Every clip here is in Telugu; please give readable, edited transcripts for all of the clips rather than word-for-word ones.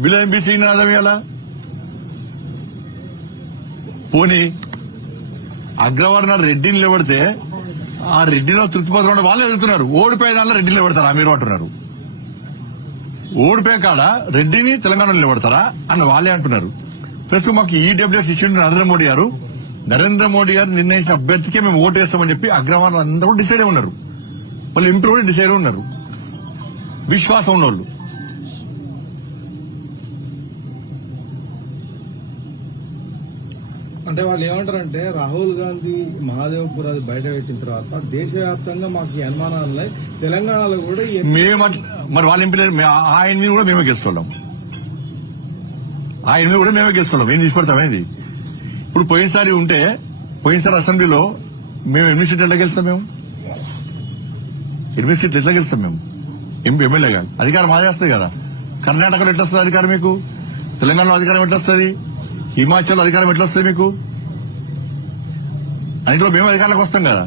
విలయం బీసీ నినాదం ఇలా పోనీ అగ్రవర్ణ రెడ్డిని నిలబడితే ఆ రెడ్డిలో తృప్తిపత్రం వాళ్ళే వెళ్తున్నారు. ఓడిపోయే దానిలో రెడ్డిని నిలబడతారా మీరు అంటున్నారు. ఓడిపోయే కాడ రెడ్డిని తెలంగాణలో నిలబడతారా అని వాళ్ళే అంటున్నారు. ప్రస్తుతం మాకు ఈడబ్ల్యూఎస్ ఇచ్చిండు నరేంద్ర మోడీ గారు నిర్ణయించిన అభ్యర్థికే మేము ఓటు వేస్తామని చెప్పి అగ్రవర్ణ అందరూ కూడా డిసైడ్ ఉన్నారు. వాళ్ళు ఎంపీ కూడా డిసైడ్ ఉన్నారు. విశ్వాసం ఉన్నోళ్ళు. అంటే వాళ్ళు ఏమంటారంటే రాహుల్ గాంధీ మహాదేవ్పూర్ అది బయట పెట్టిన తర్వాత దేశవ్యాప్తంగా మాకు ఈ అనుమానాలు ఉన్నాయి, తెలంగాణలో కూడా మరి వాళ్ళ ఎంపీ ఆయన మీద కూడా మేమే గెలుస్తున్నాం. ఏం తీసుకెడతామేది. ఇప్పుడు పోయినసారి అసెంబ్లీలో మేము 8 సీట్లు ఎట్లా గెలుస్తాం? మేము 8 సీట్లు ఎట్లా గెలుస్తాం? మేము ఎమ్మెల్యేగా అధికారం మాదే వస్తుంది కదా. కర్ణాటకలో ఎట్లా వస్తుంది అధికారం మీకు? తెలంగాణలో అధికారం ఎట్లా వస్తుంది? హిమాచల్ అధికారం ఎట్లా వస్తుంది మీకు? అన్నింటిలో మేము అధికారంలోకి వస్తాం కదా.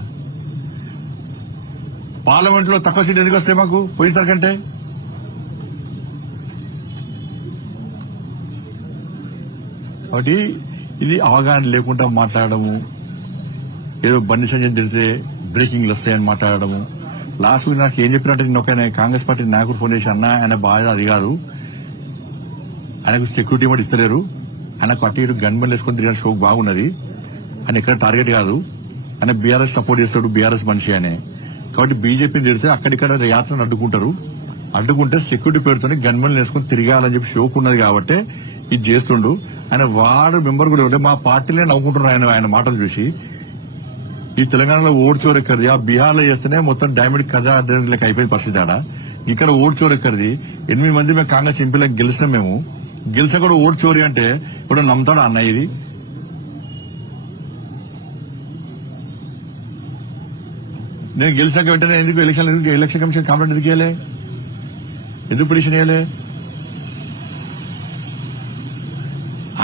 పార్లమెంట్ లో తక్కువ సీట్లు ఎందుకు వస్తాయి మాకు పోయినసారి కంటే? కాబట్టి ఇది అవగాహన లేకుండా మాట్లాడము, ఏదో బండి సంజయ్ తెలిస్తే బ్రేకింగ్లు వస్తాయని మాట్లాడము. లాస్ట్ వీక్ నాకు ఏం చెప్పినట్టు నేను ఒక కాంగ్రెస్ పార్టీ నాయకుడు ఫోన్ చేసి అన్నా ఆయన బాధ అది కాదు, ఆయనకు సెక్యూరిటీ కూడా ఇస్తలేరు, ఆయనకు అటు ఇటు గన్మెన్ వేసుకొని తిరిగిన షోక్ బాగున్నది, ఆయన ఎక్కడ టార్గెట్ కాదు, ఆయన బీఆర్ఎస్ సపోర్ట్ చేస్తాడు, బీఆర్ఎస్ మనిషి అనే. కాబట్టి బీజేపీని తిడితే అక్కడిక్కడ యాత్రను అడ్డుకుంటే సెక్యూరిటీ పేరుతోనే గన్మెన్ వేసుకొని తిరగాలని చెప్పి షోక్ ఉన్నది కాబట్టి ఇది చేస్తుండు. ఆయన వార్డు మెంబర్ కూడా ఉంటే మా పార్టీలే నవ్వుకుంటున్నారు ఆయన మాటలు చూసి. ఈ తెలంగాణలో ఓటు చోరెక్కడిది, ఆ బీహార్ లో చేస్తేనే మొత్తం డైమండ్ కథ లెక్క అయిపోయిన పరిస్థితి ఆడ. ఇక్కడ ఓటు చోరెక్కడిది. 8 మంది మేము కాంగ్రెస్ ఎంపీలకు గెలిచినాం. మేము గెలిచా కూడా ఓటు చోరీ అంటే ఇప్పుడు నమ్ముతాడు అన్న? ఇది నేను గెలిచాక వెంటనే ఎందుకు ఎలక్షన్ కమిషన్ కంప్లైంట్ ఎందుకు ఇవ్వలే? ఎందుకు పిటిషన్ ఇవ్వలే?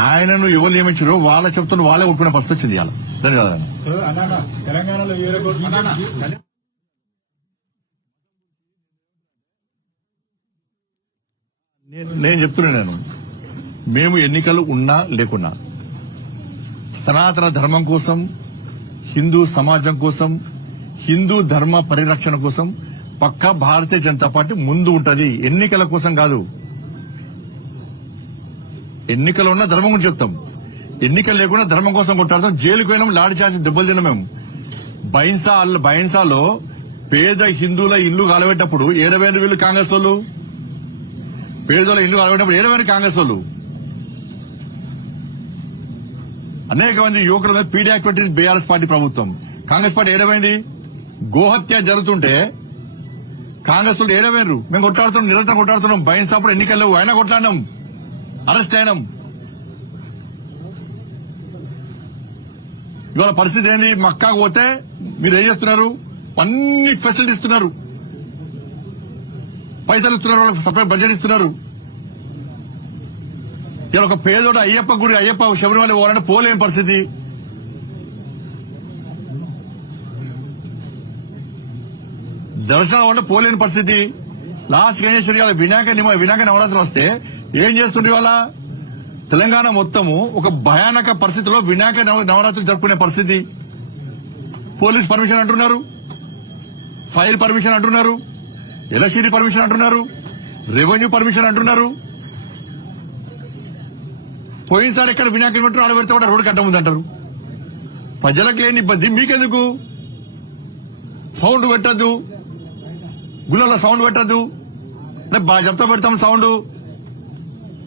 ఆయనను ఎవరు నియమించారో వాళ్ళ చెప్తున్న వాళ్ళే ఒప్పుకునే పరిస్థితి వచ్చింది ఇవాళ. తెలంగాణలో నేను చెప్తున్నాను, మేము ఎన్నికలు ఉన్నా లేకున్నా సనాతన ధర్మం కోసం, హిందూ సమాజం కోసం, హిందూ ధర్మ పరిరక్షణ కోసం పక్కా భారతీయ జనతా పార్టీ ముందు ఉంటది. ఎన్నికల కోసం కాదు. ఎన్నికలు ఉన్నా ధర్మం గురించి చెప్తాం, ఎన్నికలు లేకుండా ధర్మం కోసం కొట్టాడతాం. జైలుకు పోయినాం, లాడి చాచి దెబ్బలు తిన్నాం. మేము బైన్సాలో పేద హిందువుల ఇల్లు కాలబెట్టినప్పుడు ఏడవేరు వీళ్ళు కాంగ్రెస్ వాళ్ళు, పేదల ఇల్లు కాలబెట్టినప్పుడు ఏడవేరు కాంగ్రెస్ వాళ్ళు. అనేక మంది యువకుల మీద పీడీ యాక్ట్ పెట్టింది బీఆర్ఎస్ పార్టీ ప్రభుత్వం. కాంగ్రెస్ పార్టీ ఏడమైంది? గోహత్య జరుగుతుంటే కాంగ్రెస్ వాళ్ళు ఏడవేరు. మేము కొట్లాడుతున్నాం, నిరంతరం కొట్లాడుతున్నాం. బైన్సాప్పుడు ఎన్నికల్లో అయినా కొట్లాడినాం, అరెస్ట్ అయినాం. ఇవాళ పరిస్థితి ఏంది? మక్కాకు పోతే మీరు ఏం చేస్తున్నారు? అన్ని ఫెసిలిటీ ఇస్తున్నారు, పైసలు ఇస్తున్నారు, వాళ్ళకి సపరేట్ బడ్జెట్ ఇస్తున్నారు. ఇలా ఒక పేదోడు అయ్యప్ప శబరిమల పోవాలంటే పోలేని పరిస్థితి. దర్శనం అంటే పోలేని పరిస్థితి. లాస్ట్ ఏం చేస్తారు? వినాయక నవరాత్రులు వస్తే ఏం చేస్తుండే వాళ్ళ తెలంగాణ మొత్తము ఒక భయానక పరిస్థితిలో వినాయక నవరాత్రులు జరుపుకునే పరిస్థితి. పోలీస్ పర్మిషన్ అంటున్నారు, ఫైర్ పర్మిషన్ అంటున్నారు, ఎలక్ట్రిసిటీ పర్మిషన్ అంటున్నారు, రెవెన్యూ పర్మిషన్ అంటున్నారు. పోయినసారి ఎక్కడ వినాయకుడు పెట్టారు ఆడబెడితే కూడా రోడ్డు కట్టముందంటారు. ప్రజలకు లేని ఇబ్బంది మీకెందుకు? సౌండ్ పెట్టద్దు, గుళ్ళలో సౌండ్ పెట్టద్దు, బాగా చెప్తా పెడతాం సౌండ్.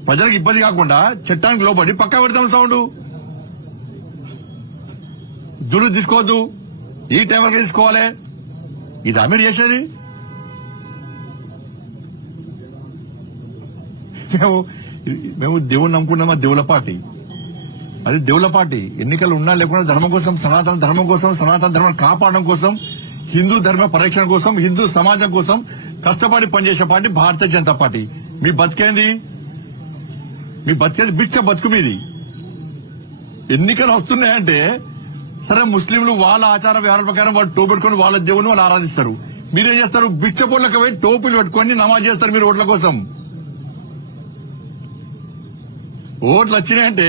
ప్రజలకు ఇబ్బంది కాకుండా చట్టానికి లోబడి పక్కా పెడతాం సౌండ్. దులు తీసుకోవద్దు, ఈ టైం వరకు తీసుకోవాలి. ఇది అమీర్ చేసేది. మేము దేవుని నమ్ముకున్నామా? దేవుల పార్టీ అది, దేవుల పార్టీ. ఎన్నికలు ఉన్నా లేకుండా ధర్మం కోసం, సనాతన ధర్మం కోసం, సనాతన ధర్మం కాపాడడం కోసం, హిందూ ధర్మ పరిరక్షణ కోసం, హిందూ సమాజం కోసం కష్టపడి పనిచేసే పార్టీ భారతీయ జనతా పార్టీ. మీ బతికేంది బిచ్చ బతుకు మీది. ఎన్నికలు వస్తున్నాయంటే సరే, ముస్లింలు వాళ్ళ ఆచార వ్యవహారాల ప్రకారం వాళ్ళు టోపు పెట్టుకుని వాళ్ళ దేవుని వాళ్ళు ఆరాధిస్తారు. మీరేం చేస్తారు? బిచ్చ పొట్లకు పోయి టోపులు పెట్టుకుని నమాజ్ చేస్తారు మీరు ఓట్ల కోసం. ఓట్లు వచ్చినాయంటే